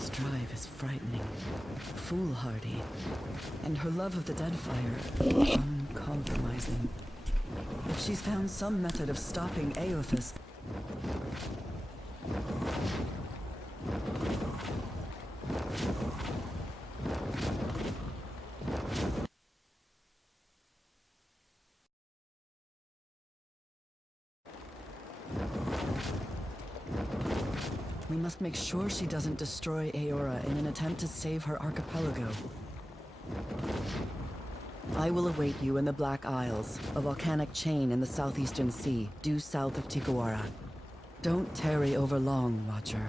Aeora's drive is frightening, foolhardy, and her love of the Deadfire uncompromising. If she's found some method of stopping Aothas, we must make sure she doesn't destroy Aeora in an attempt to save her archipelago. I will await you in the Black Isles, a volcanic chain in the southeastern sea, due south of Tikawara. Don't tarry over long, Watcher.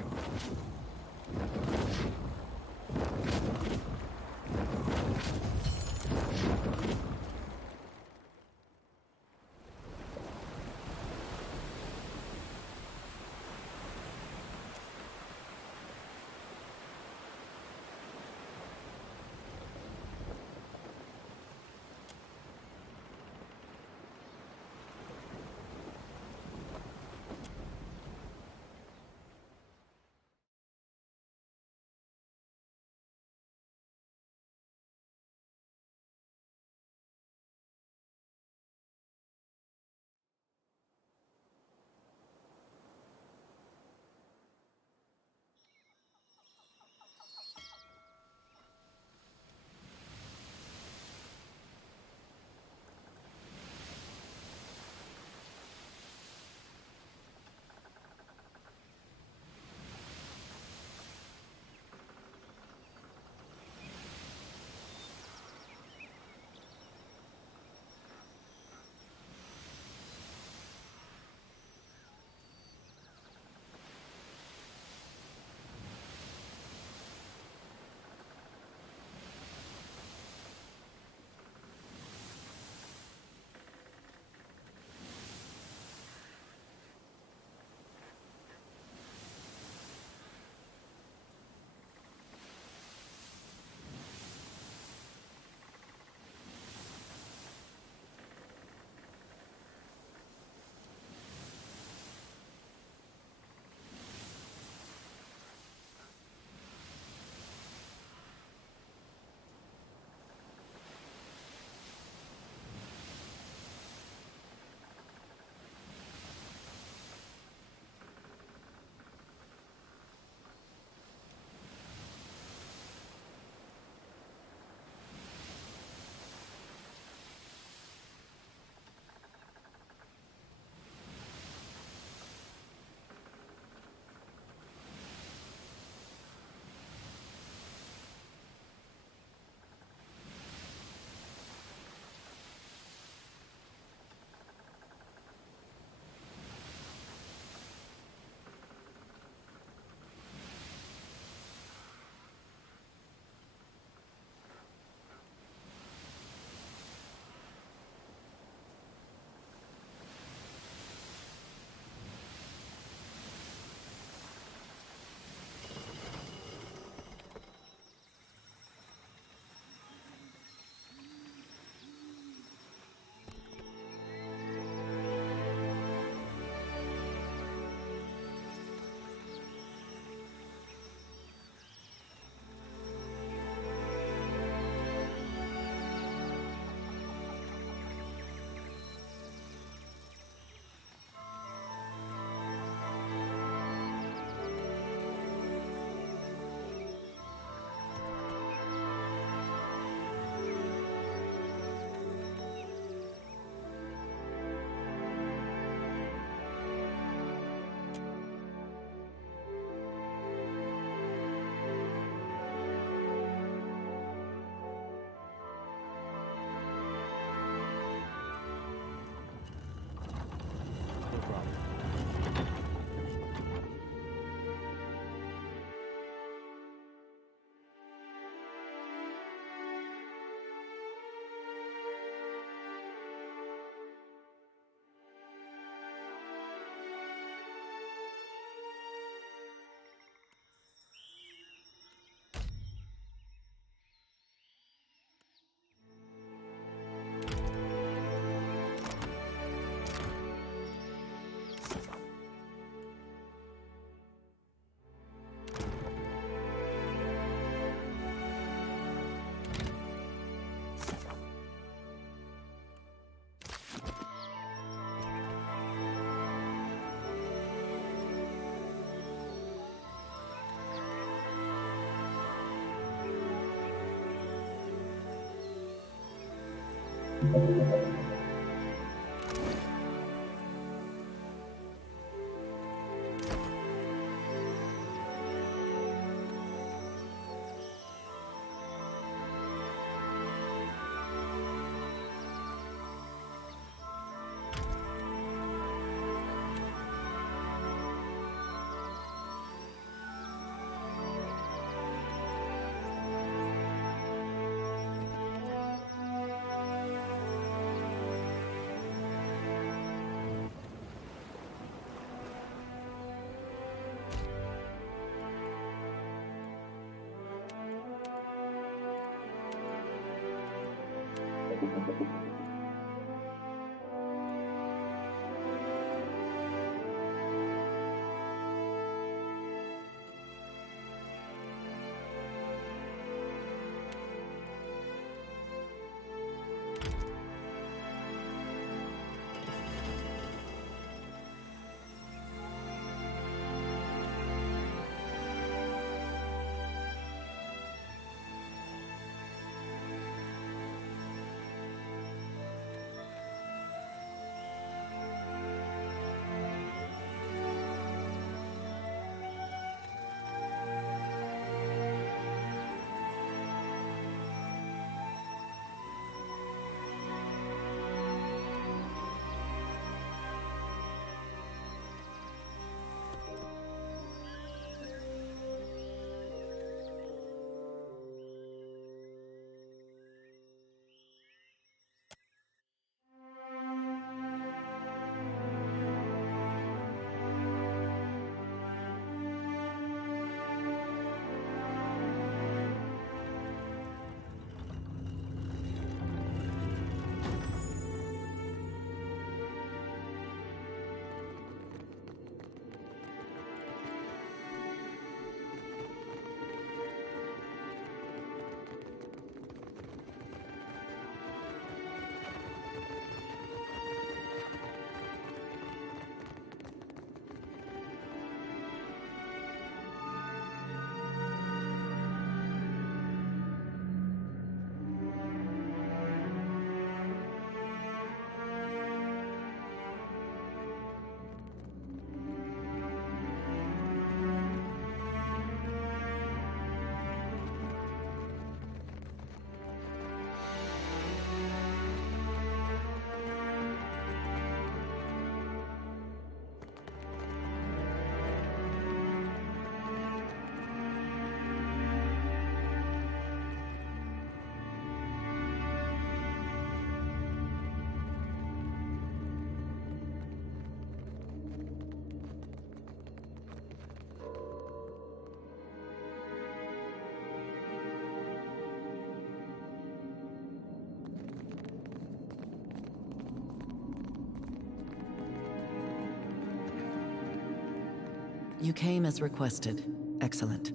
You came as requested. Excellent.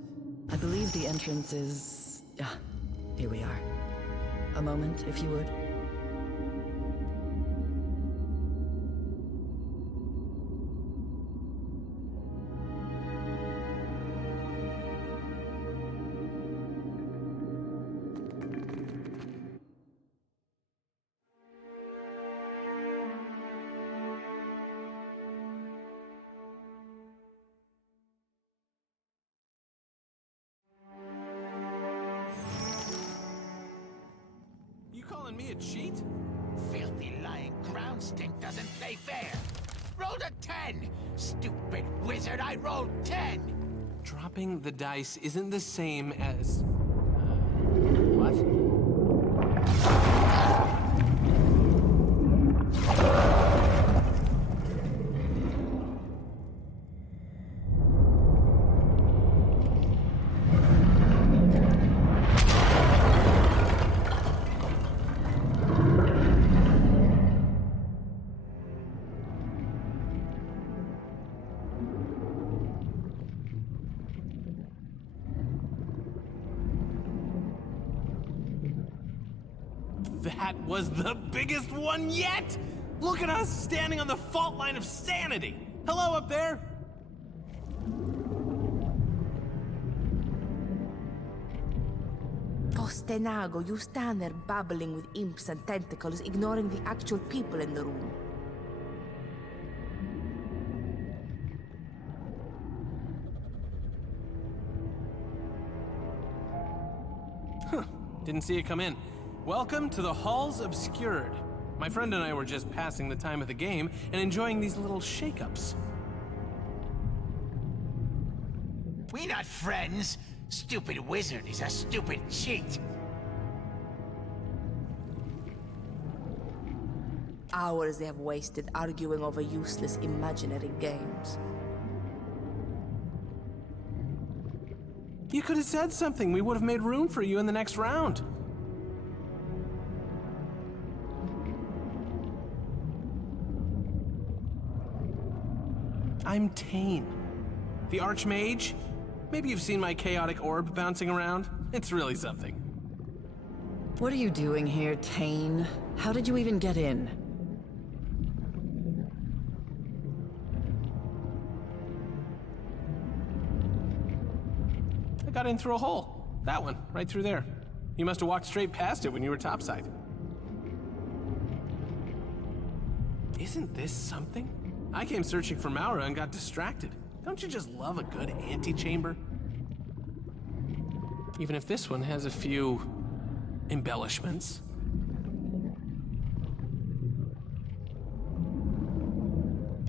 I believe the entrance is... Ah, here we are. A moment, if you would. Calling me a cheat? Filthy lying ground stink doesn't play fair. Rolled a 10! Stupid wizard, I rolled 10! Dropping the dice isn't the same as... what? That was the biggest one yet! Look at us standing on the fault line of sanity! Hello up there! Boss, Stenago, you stand there babbling with imps and tentacles, ignoring the actual people in the room. Didn't see it come in. Welcome to the Halls Obscured. My friend and I were just passing the time of the game and enjoying these little shake-ups. We not friends. Stupid wizard is a stupid cheat. Hours they have wasted arguing over useless imaginary games. You could have said something. We would have made room for you in the next round. I'm Tane, the Archmage. Maybe you've seen my chaotic orb bouncing around. It's really something. What are you doing here, Tane? How did you even get in? I got in through a hole. That one, right through there. You must have walked straight past it when you were topside. Isn't this something? I came searching for Maura and got distracted. Don't you just love a good antechamber? Even if this one has a few embellishments.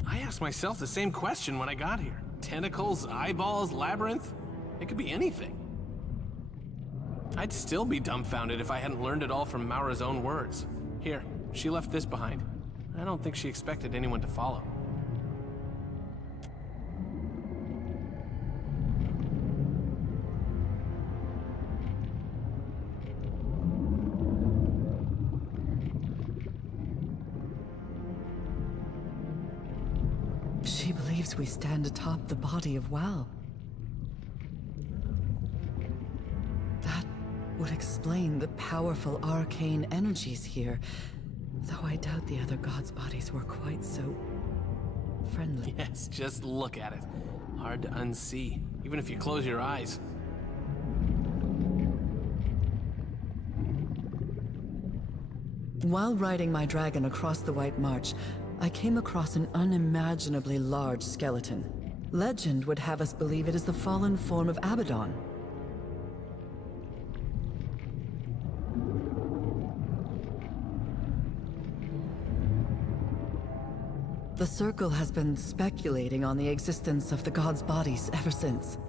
I asked myself the same question when I got here. Tentacles, eyeballs, labyrinth. It could be anything. I'd still be dumbfounded if I hadn't learned it all from Maura's own words. Here, she left this behind. I don't think she expected anyone to follow. She believes we stand atop the body of Wal. That would explain the powerful arcane energies here, though I doubt the other gods' bodies were quite so friendly. Yes, just look at it. Hard to unsee, even if you close your eyes. While riding my dragon across the White March, I came across an unimaginably large skeleton. Legend would have us believe it is the fallen form of Abaddon. The Circle has been speculating on the existence of the gods' bodies ever since.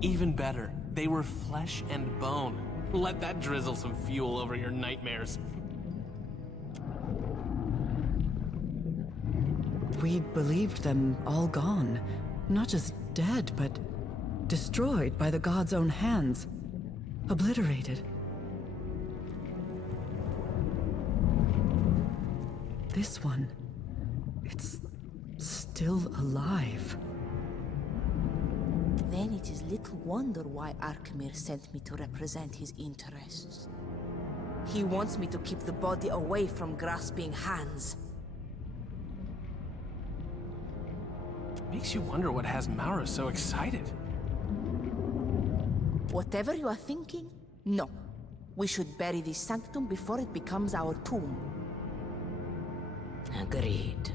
Even better, they were flesh and bone. Let that drizzle some fuel over your nightmares. We believed them all gone. Not just dead, but destroyed by the gods' own hands. Obliterated. This one, it's still alive. Then it is little wonder why Arkemir sent me to represent his interests. He wants me to keep the body away from grasping hands. Makes you wonder what has Maura so excited. Whatever you are thinking, no. We should bury the Sanctum before it becomes our tomb. Agreed.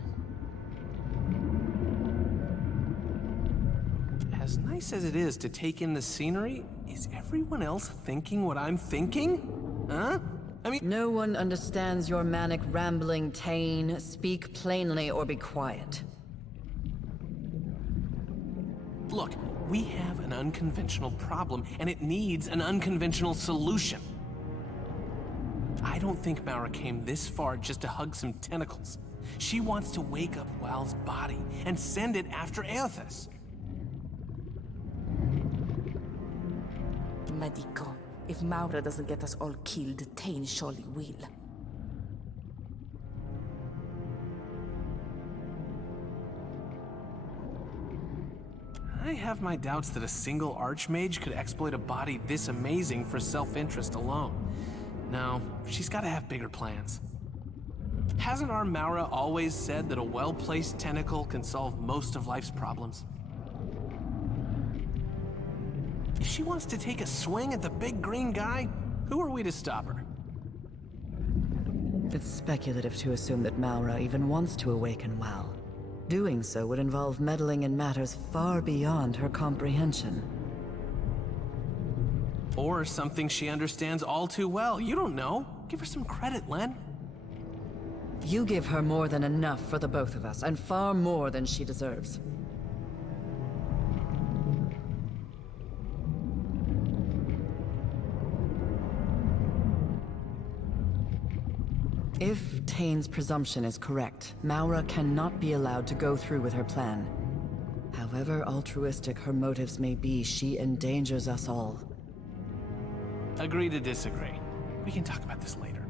As nice as it is to take in the scenery, is everyone else thinking what I'm thinking? Huh? I mean, No one understands your manic rambling, Tane. Speak plainly or be quiet. look, we have an unconventional problem, and it needs an unconventional solution. I don't think Maura came this far just to hug some tentacles. She wants to wake up Wal's body and send it after Aethys. Medico, if Maura doesn't get us all killed, Tane surely will. I have my doubts that a single archmage could exploit a body this amazing for self-interest alone. No, she's got to have bigger plans. Hasn't our Maura always said that a well-placed tentacle can solve most of life's problems? If she wants to take a swing at the big green guy, who are we to stop her? It's speculative to assume that Maura even wants to awaken Wal. Doing so would involve meddling in matters far beyond her comprehension. Or something she understands all too well. You don't know. Give her some credit, Len. You give her more than enough for the both of us, and far more than she deserves. If Tane's presumption is correct, Maura cannot be allowed to go through with her plan. However altruistic her motives may be, she endangers us all. Agree to disagree. We can talk about this later.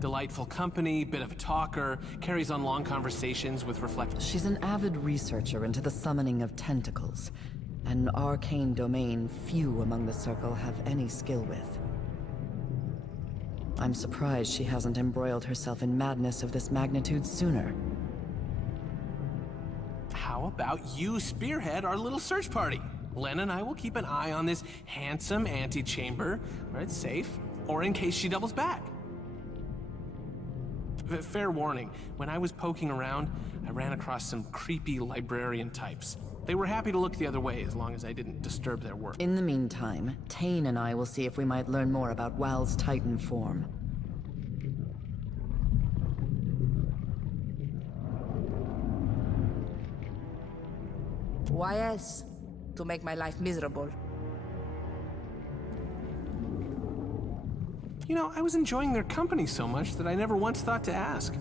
Delightful company, bit of a talker, carries on long conversations with reflect. She's an avid researcher into the summoning of tentacles, an arcane domain few among the Circle have any skill with. I'm surprised she hasn't embroiled herself in madness of this magnitude sooner. How about you spearhead our little search party? Len and I will keep an eye on this handsome antechamber where it's safe, or in case she doubles back. Fair warning, when I was poking around, I ran across some creepy librarian types. They were happy to look the other way as long as I didn't disturb their work. In the meantime, Tane and I will see if we might learn more about Wal's Titan form. Why else? To make my life miserable. You know, I was enjoying their company so much that I never once thought to ask.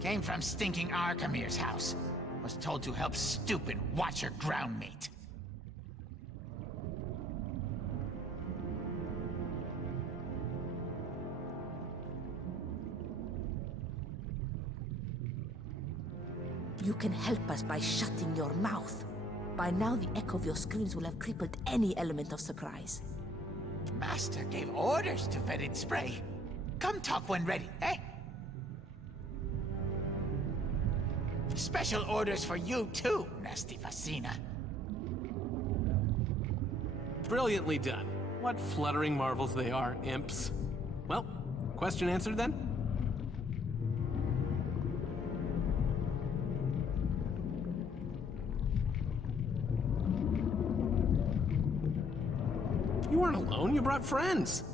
Came from stinking Arkamir's house. Was told to help stupid Watcher groundmate. You can help us by shutting your mouth. By now, the echo of your screams will have crippled any element of surprise. Master gave orders to fetid spray. Come talk when ready, eh? Special orders for you too, nasty Facina. Brilliantly done. What fluttering marvels they are, imps. Well, question answered then? You weren't alone, you brought friends.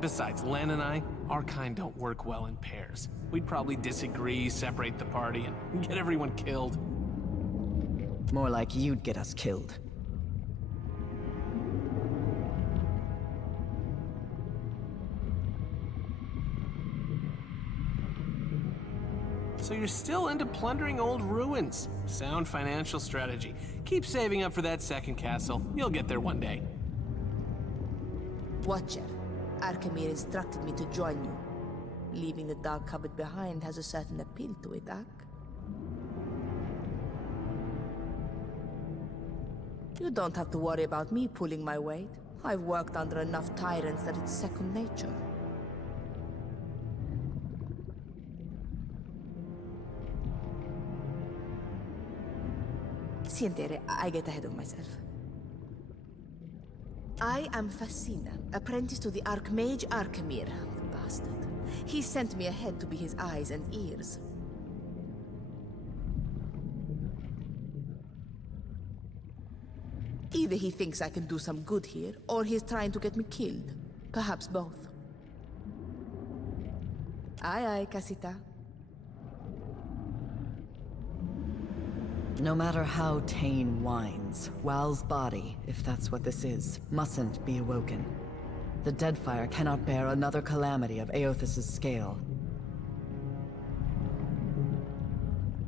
Besides, Len and I, our kind don't work well in pairs. We'd probably disagree, separate the party, and get everyone killed. More like you'd get us killed. So you're still into plundering old ruins. Sound financial strategy. Keep saving up for that second castle. You'll get there one day. Watcher, Arkamir instructed me to join you. Leaving the dark cupboard behind has a certain appeal to it, Ak. You don't have to worry about me pulling my weight. I've worked under enough tyrants that it's second nature. Sientere, I get ahead of myself. I am Facina, apprentice to the Archmage Arkamir, the bastard. He sent me ahead to be his eyes and ears. Either he thinks I can do some good here, or he's trying to get me killed. Perhaps both. Aye, aye, Casita. No matter how Tane whines, Wal's body, if that's what this is, mustn't be awoken. The Deadfire cannot bear another calamity of Aothis' scale.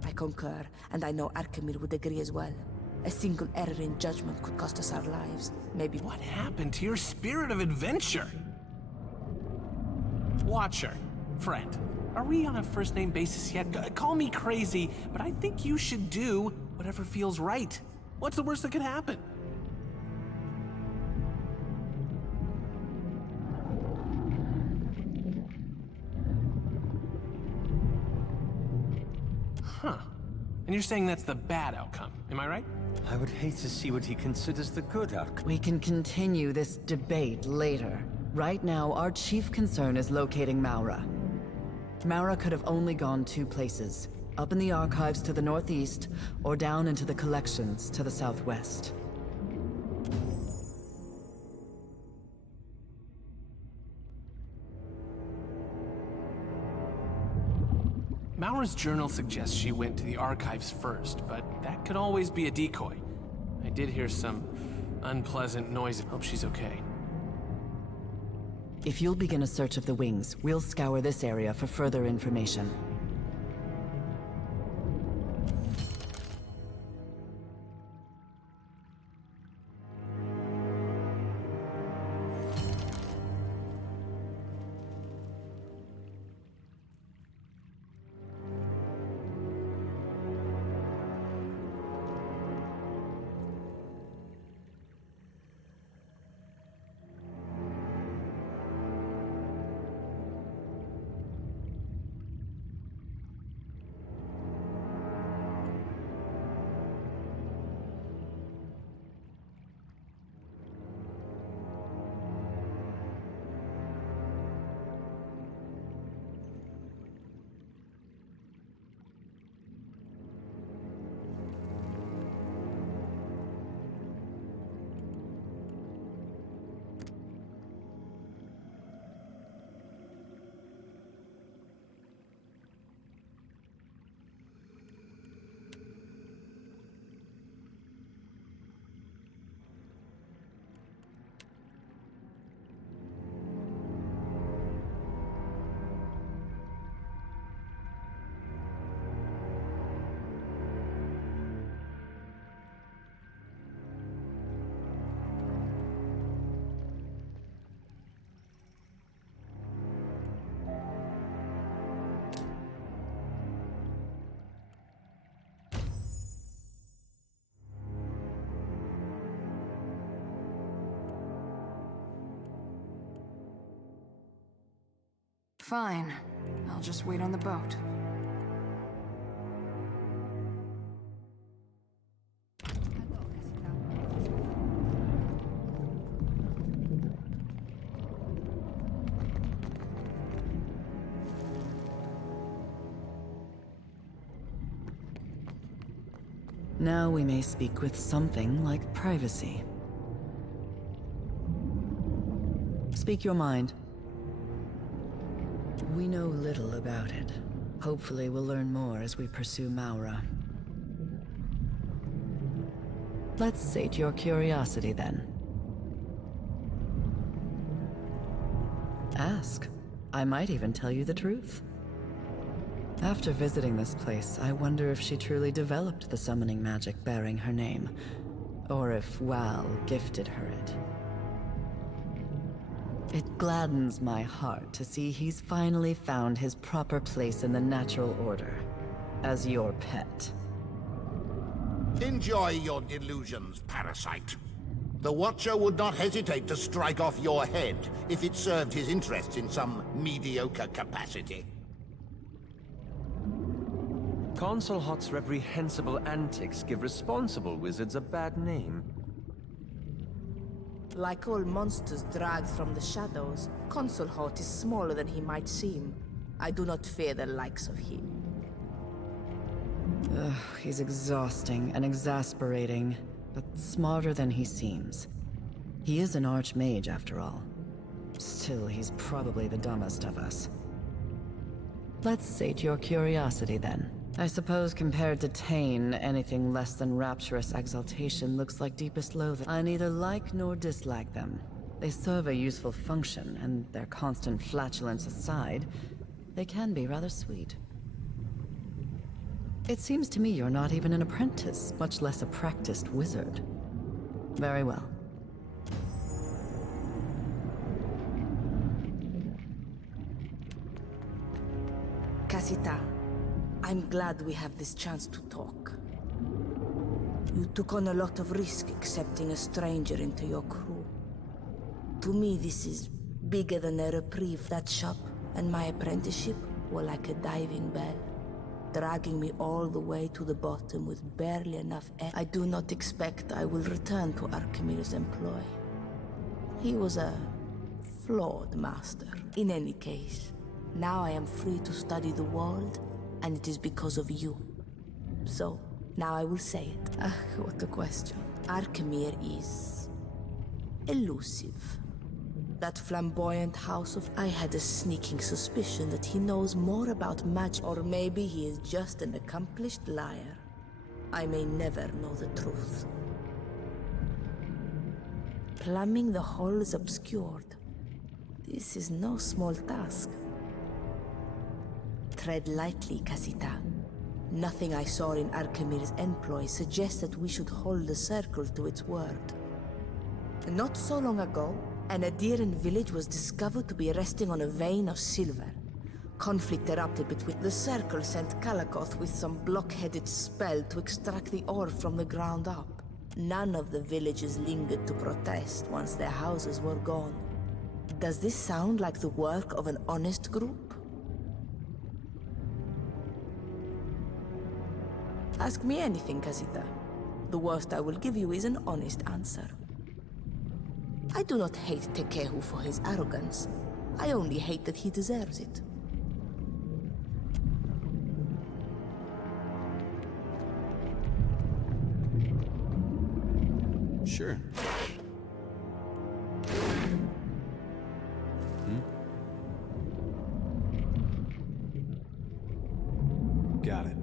I concur, and I know Arkamir would agree as well. A single error in judgment could cost us our lives. Maybe... What happened to your spirit of adventure? Watcher, Friend, are we on a first-name basis yet? Call me crazy, but I think you should do whatever feels right. What's the worst that could happen? Huh. And you're saying that's the bad outcome, am I right? I would hate to see what he considers the good outcome. We can continue this debate later. Right now, our chief concern is locating Maura. Maura could have only gone two places. Up in the archives to the northeast, or down into the collections to the southwest. Maura's journal suggests she went to the archives first, but that could always be a decoy. I did hear some unpleasant noise. Hope she's okay. If you'll begin a search of the wings, we'll scour this area for further information. Fine. I'll just wait on the boat. Now we may speak with something like privacy. Speak your mind. We know little about it. Hopefully we'll learn more as we pursue Maura. Let's sate your curiosity then. Ask. I might even tell you the truth. After visiting this place, I wonder if she truly developed the summoning magic bearing her name, or if Wal gifted her it. It gladdens my heart to see he's finally found his proper place in the natural order, as your pet. Enjoy your delusions, parasite. The Watcher would not hesitate to strike off your head if it served his interests in some mediocre capacity. Consul Hot's reprehensible antics give responsible wizards a bad name. Like all monsters dragged from the shadows, Consul Hot is smaller than he might seem. I do not fear the likes of him. Ugh, he's exhausting and exasperating, but smarter than he seems. He is an archmage, after all. Still, he's probably the dumbest of us. Let's sate your curiosity, then. I suppose compared to Tane, anything less than rapturous exaltation looks like deepest loathing. I neither like nor dislike them. They serve a useful function, and their constant flatulence aside, they can be rather sweet. It seems to me you're not even an apprentice, much less a practiced wizard. Very well. Casita, I'm glad we have this chance to talk. You took on a lot of risk accepting a stranger into your crew. To me, this is bigger than a reprieve. That shop and my apprenticeship were like a diving bell, dragging me all the way to the bottom with barely enough air. I do not expect I will return to Archimir's employ. He was a flawed master. In any case, now I am free to study the world, and it is because of you. So, now I will say it. What a question. Archimir is elusive. That flamboyant house of... I had a sneaking suspicion that he knows more about magic, or maybe he is just an accomplished liar. I may never know the truth. Plumbing the hole is obscured. This is no small task. Tread lightly, Casita. Nothing I saw in Archimir's employ suggests that we should hold the circle to its word. Not so long ago, an Adiran village was discovered to be resting on a vein of silver. Conflict erupted between... The circle sent Kalakoth with some block-headed spell to extract the ore from the ground up. None of the villagers lingered to protest once their houses were gone. Does this sound like the work of an honest group? Ask me anything, Casita. The worst I will give you is an honest answer. I do not hate Tekehu for his arrogance. I only hate that he deserves it. Sure. Got it.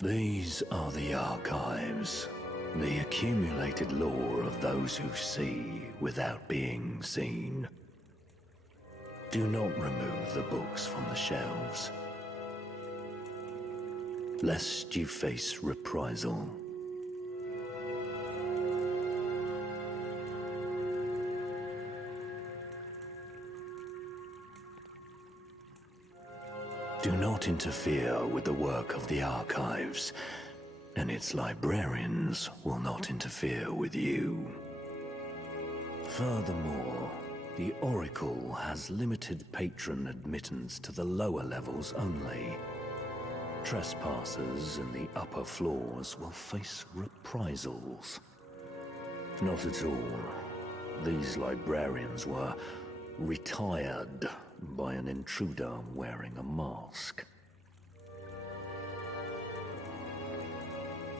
These are the archives, the accumulated lore of those who see without being seen. Do not remove the books from the shelves, lest you face reprisal. Do not interfere with the work of the archives, and its librarians will not interfere with you. Furthermore, the Oracle has limited patron admittance to the lower levels only. Trespassers in the upper floors will face reprisals. Not at all. These librarians were retired by an intruder wearing a mask.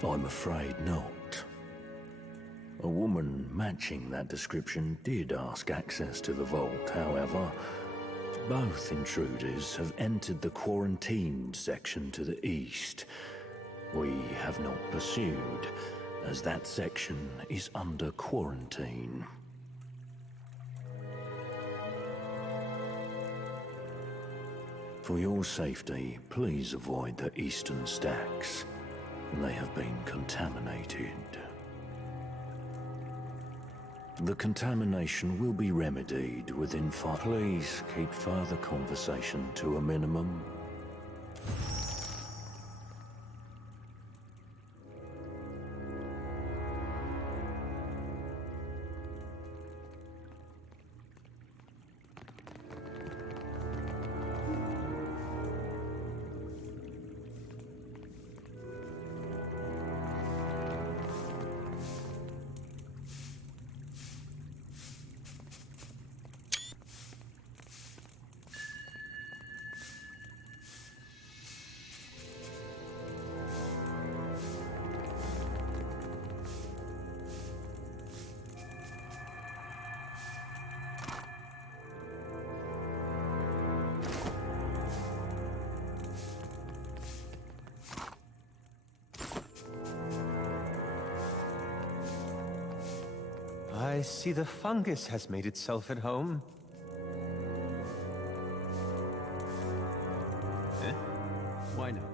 I'm afraid not. A woman matching that description did ask access to the vault, however. Both intruders have entered the quarantined section to the east. We have not pursued, as that section is under quarantine. For your safety, please avoid the eastern stacks. They have been contaminated. The contamination will be remedied within 5. Please keep further conversation to a minimum. I see the fungus has made itself at home. Eh? Why not?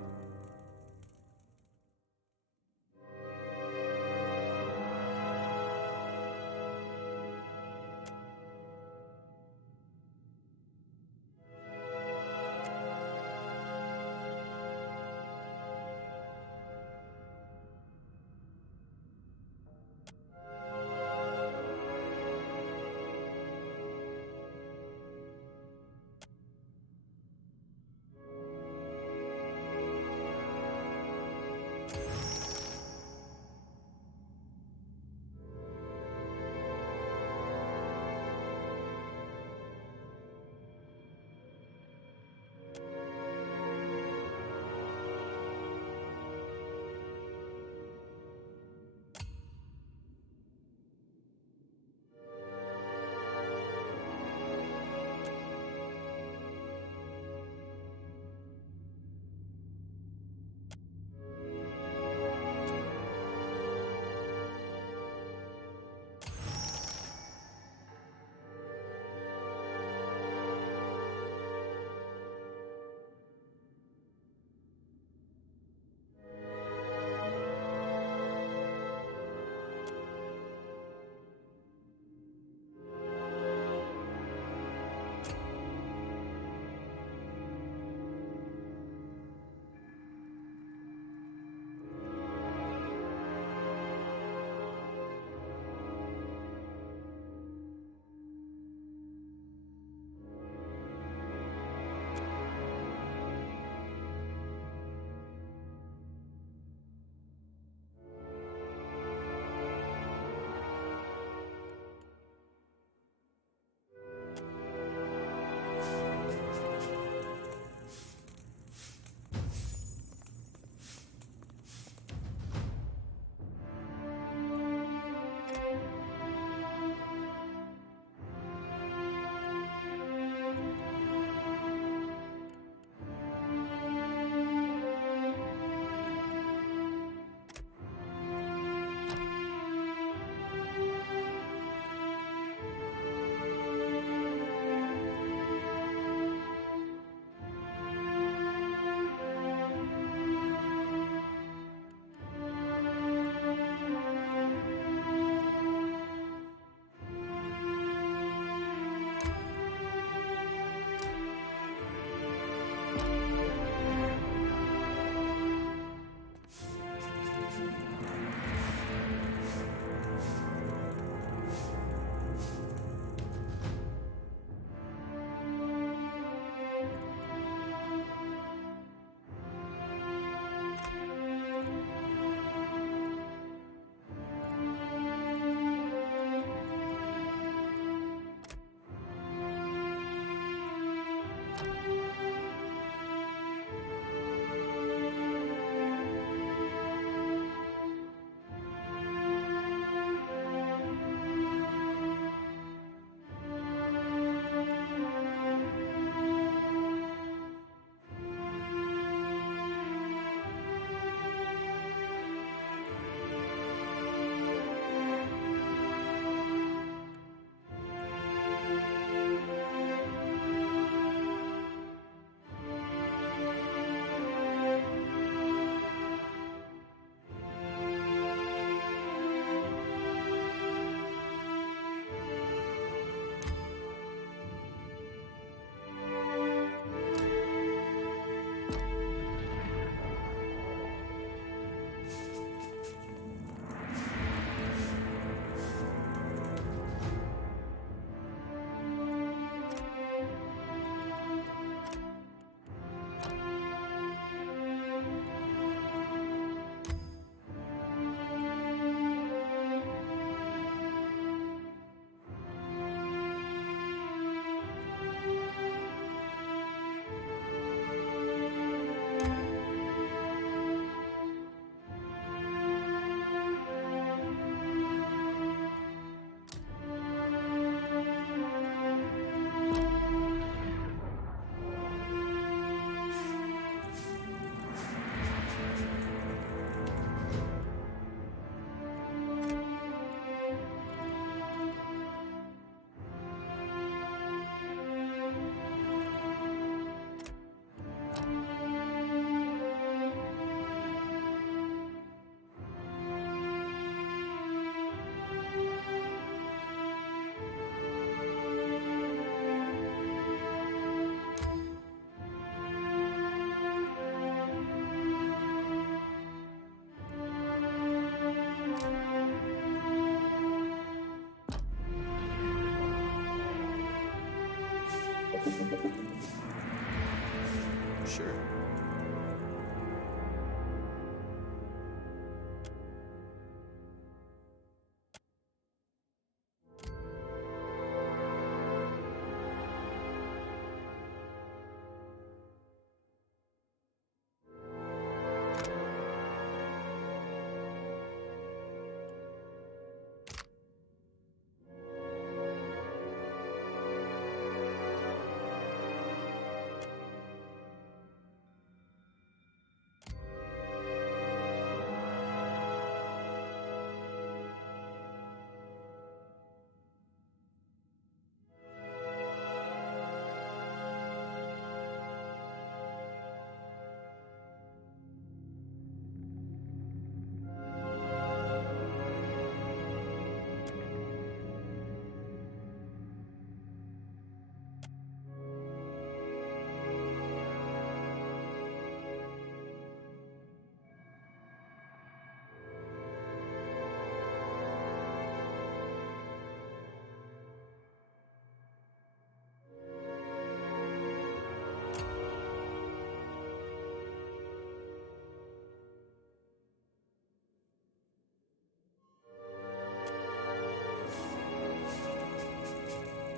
Sure.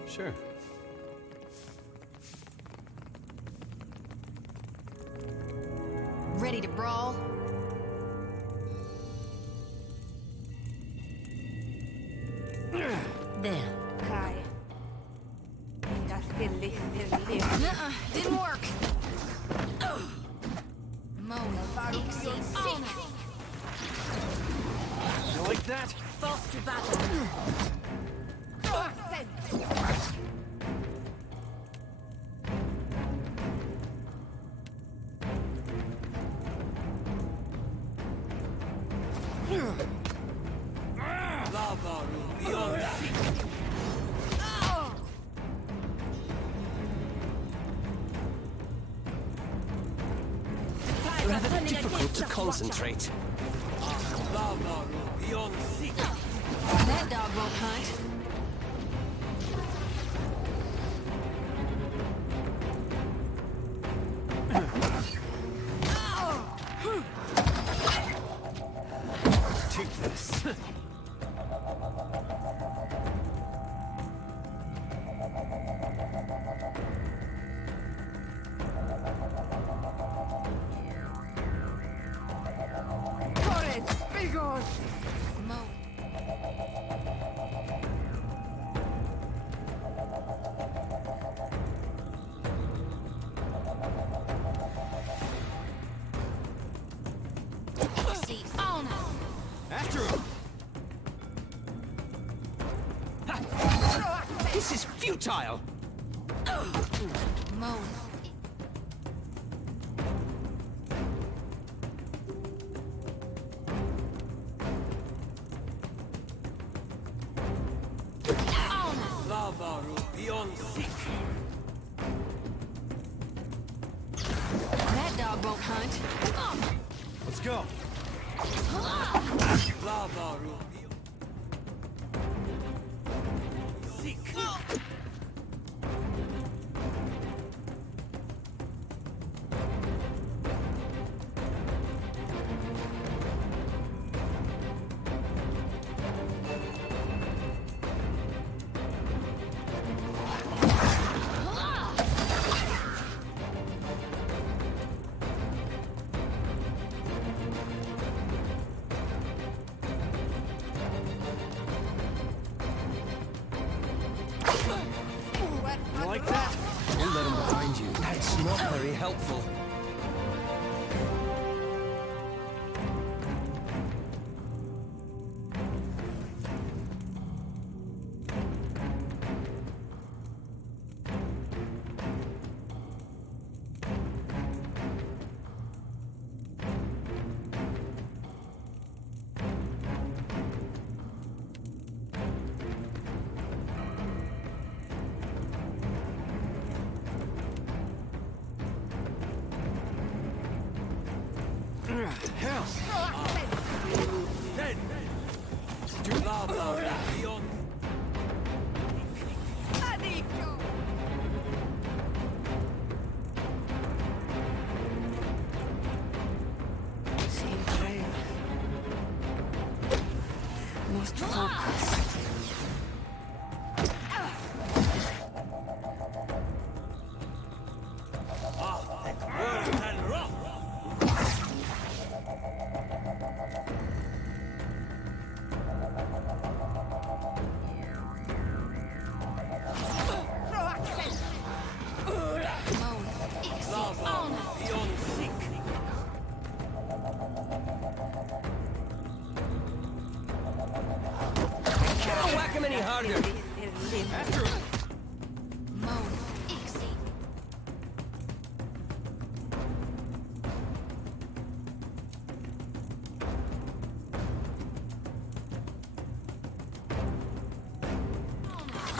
Sure. Ready to brawl? There. Kai. Nuh-uh, didn't work. Mona, Ixie, on it. You like that? Force to battle. Rather difficult to concentrate. That dog won't hunt. Take this. Mo. Ixie, on it. After him. This is futile. Mo. That dog won't hunt. Let's go. You like that? Don't let him behind you. That's not very helpful. Hell! Dead! Do beyond. Any harder? After him!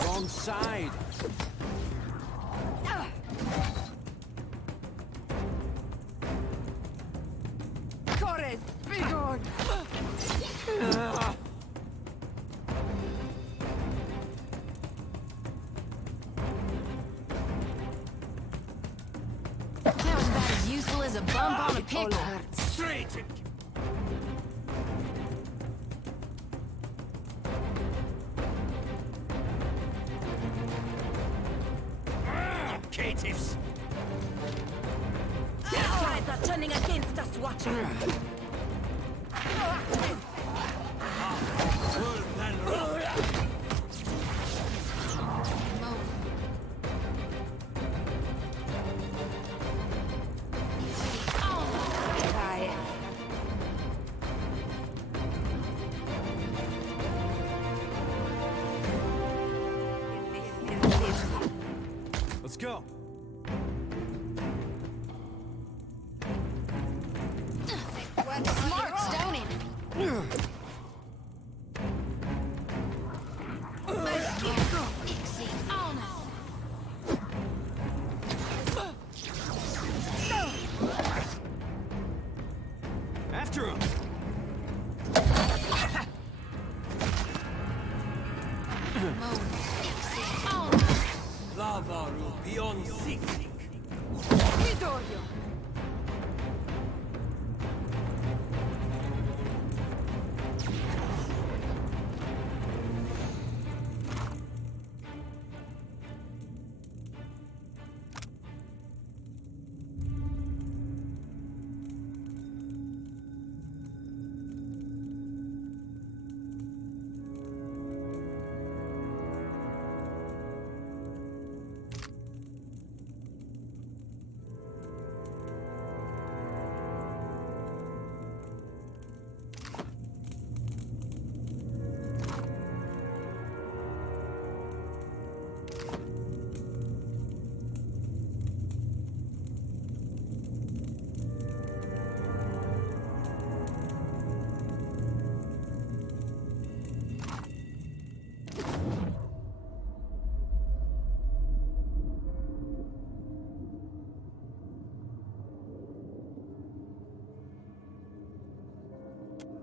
Wrong side! Corred! Begone! That was about as useful as a bump on a pickle. Straight! Caitiffs! Tides are turning against us, Watcher. Let's go! Smart stoning. After him! Lava beyond seeking. Vittorio!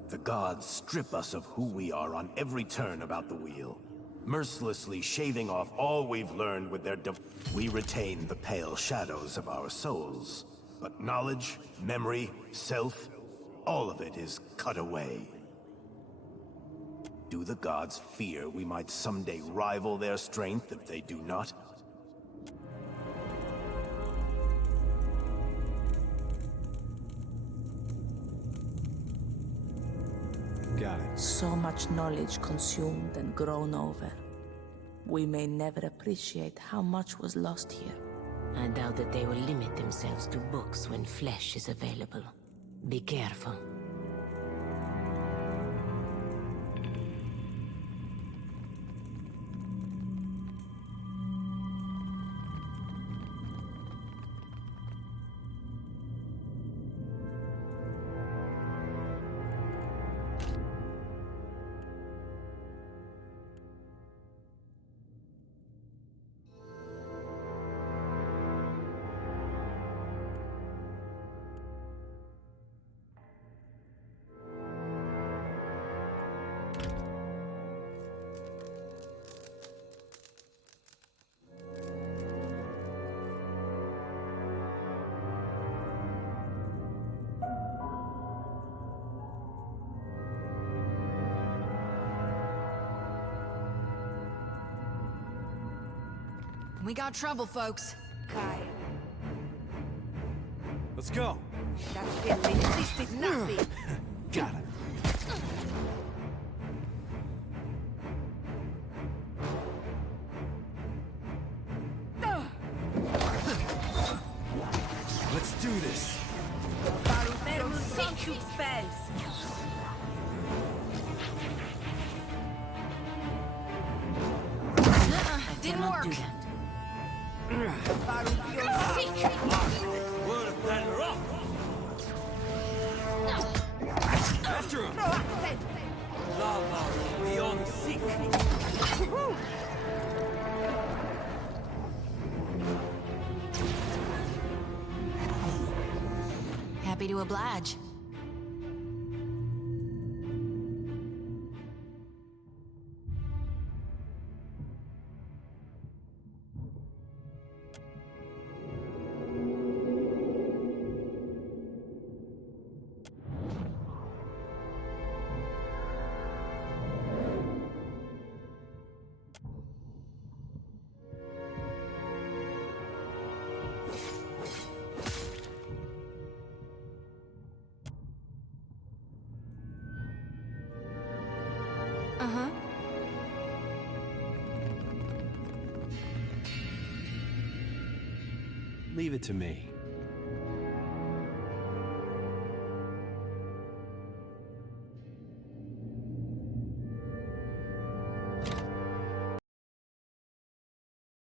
The gods strip us of who we are on every turn about the wheel, mercilessly shaving off all we've learned with their We retain the pale shadows of our souls, but knowledge, memory, self, all of it is cut away. Do the gods fear we might someday rival their strength if they do not? Got it. So much knowledge consumed and grown over. We may never appreciate how much was lost here. I doubt that they will limit themselves to books when flesh is available. Be careful. We got trouble, folks. Kai, Let's go! that fiddling resisted nothing. Got it. Let's do this! Varumerum Sanctum spells. Didn't cannot work. do that. After him! Lava beyond seeking. Happy to oblige. Uh-huh. Leave it to me.